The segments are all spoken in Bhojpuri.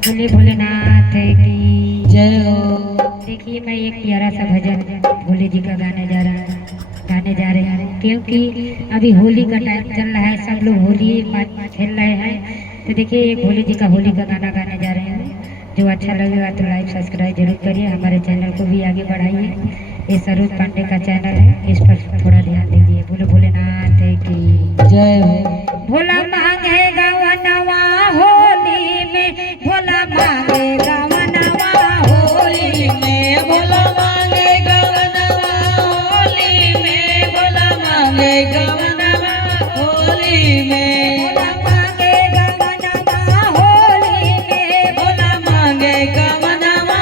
बोले भोलेनाथ की जय हो। देखिए मैं एक प्यारा सा भजन भोले जी का गाने जा रहे हैं क्योंकि अभी होली का टाइम चल रहा है, सब लोग होली खेल रहे हैं। तो देखिए एक भोले जी का होली का गाना गाने जा रहे हैं। जो अच्छा लगेगा तो लाइक सब्सक्राइब जरूर करिए, हमारे चैनल को भी आगे बढ़ाइए। ये सरोज पांडे का चैनल है, इस पर थोड़ा ध्यान दीजिए। बोले भोलेनाथ की जय हो। भोला मांगेगा वनवा होली में, भोला मांगेगा वनवा होली में, भोला मांगेगा वनवा होली में, भोला मांगेगा वनवा होली में, भोला मांगेगा वनवा होली में, भोला मांगेगा वनवा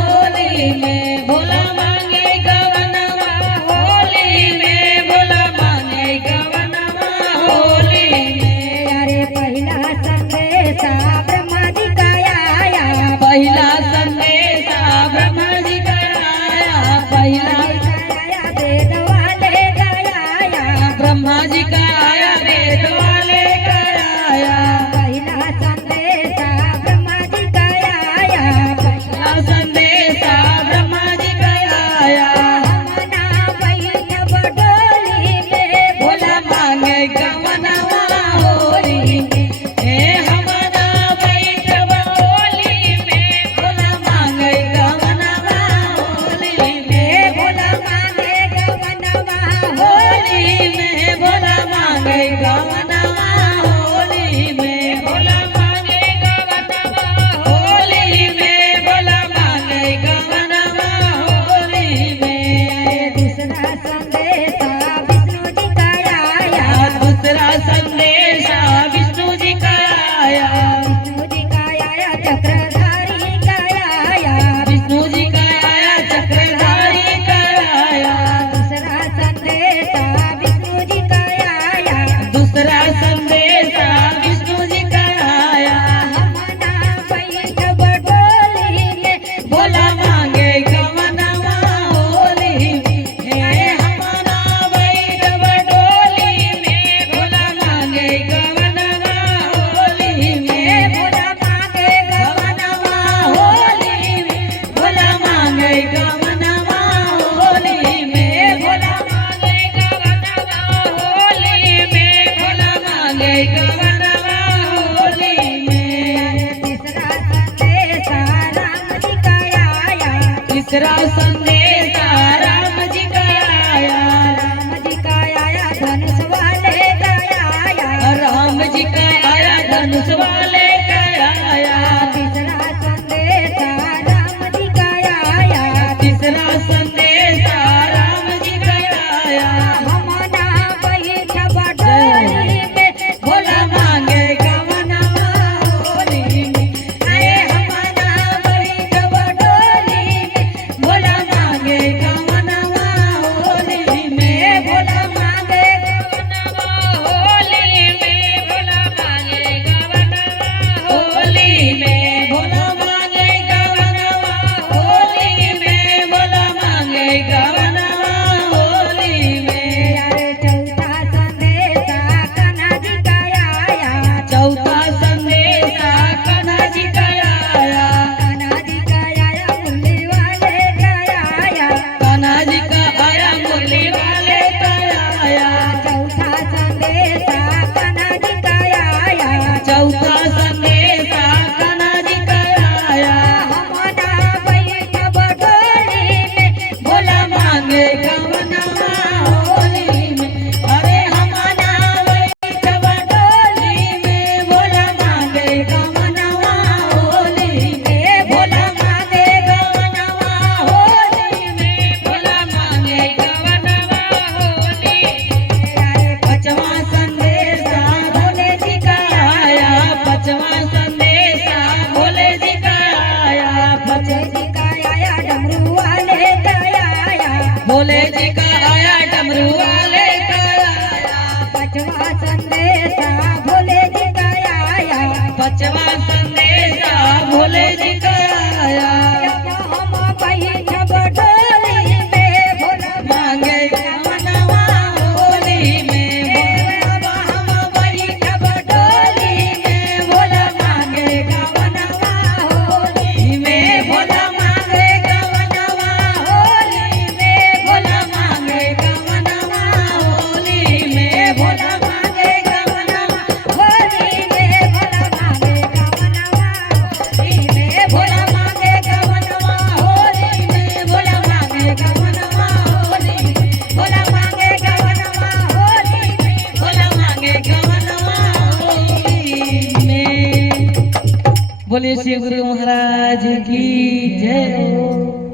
होली में, भोला मांगेगा वनवा होली में, भोला मांगेगा वनवा होली में। अरे पहला संदेशा ब्रह्मा जी का आया, पहला संदेशा ब्रह्मा जी का आया, पहला आया वेद वाले का आया, ब्रह्मा जी का आया, वेद वाले का आया। पहला संदेशा ब्रह्मा जी का आया, पहला संदेशा ब्रह्मा जी का आया। हमना बैठ बडोली में, भोला मांगेगा वनवा होली में, हे हमना बैठ होली में, भोला मांगेगा वनवा होली में, भोला मांगेगा वनवा होली में, भोला मांगेगा वनवा होली में, भोला मांगेगा वनवा होली में, भोला मांगेगा वनवा होली में। दूसरा संदेशा विष्णु जी का आया, दूसरा संदेशा विष्णु जी का आया, विष्णु जी का आया चक्रधारी का आया, विष्णु जी का आया, चक्रधारी का आया। दूसरा संदेशा विष्णु जी का आया, दूसरा संदेशा विष्णु जी का आया। हमना बैठ बडोली में, भोला मांगेगा वनवा होली में, हे हमना बैठ बडोली में, भोला मांगेगा वनवा होली में, भोला मांगेगा वनवा होली में, भोला मांगेगा वनवा होली में, भोला मांगेगा वनवा होली में, भोला मांगेगा वनवा होली में। तीसरा संदेशा राम जी का आया, तीसरा संदेशा राम जी का आया, राम जी का आया धनुष वाले का आया, राम जी का आया, धनुष वाले का आया। तीसरा संदेशा राम जी का आया, तीसरा संदेशा राम जी का आया। हमना बैठ बडोली में, भोला मांगेगा वनवा होली में, हे हमना बैठ बडोली में, भोला मांगेगा वनवा होली में, भोला मांगेगा वनवा होली में, भोला मांगेगा वनवा होली में, भोला मांगेगा वनवा होली में, भोला मांगेगा वनवा होली में। अरे चौथा संदेशा कन्हा जी का आया, चौथा संदेशा कन्हा जी का आया, कन्हा जी का आया मुरली वाले का आया, कन्हा जी का आया, मुरली वाले का आया। चौथा संदेशा कन्हा जी का आया, चौथा संदेशा कन्हा जी का आया। हमना बैठ बडोली में, भोला मांगेगा वनवा होली में, अरे हमना बैठ बडोली में, भोला मांगेगा वनवा होली में, भोला मांगेगा वनवा होली में, भोला मांगेगा वनवा होली में। अरे पांचवा संदेशा भोले जी का आया, पांचवा संदेशा भोले जी का आया, भोले जी का आया डमरू वाले का आया, भोले जी का आया, डमरू वाले का आया। पांचवा संदेशा भोले जी का आया, पांचवा संदेशा भोले जी का आया। हम बैठ बडोली में, भोला मांगेगा वनवा होली में, अब हम बैठ बडोली में, भोला मांगेगा वनवा बोलिए श्री गुरु महाराज की जय।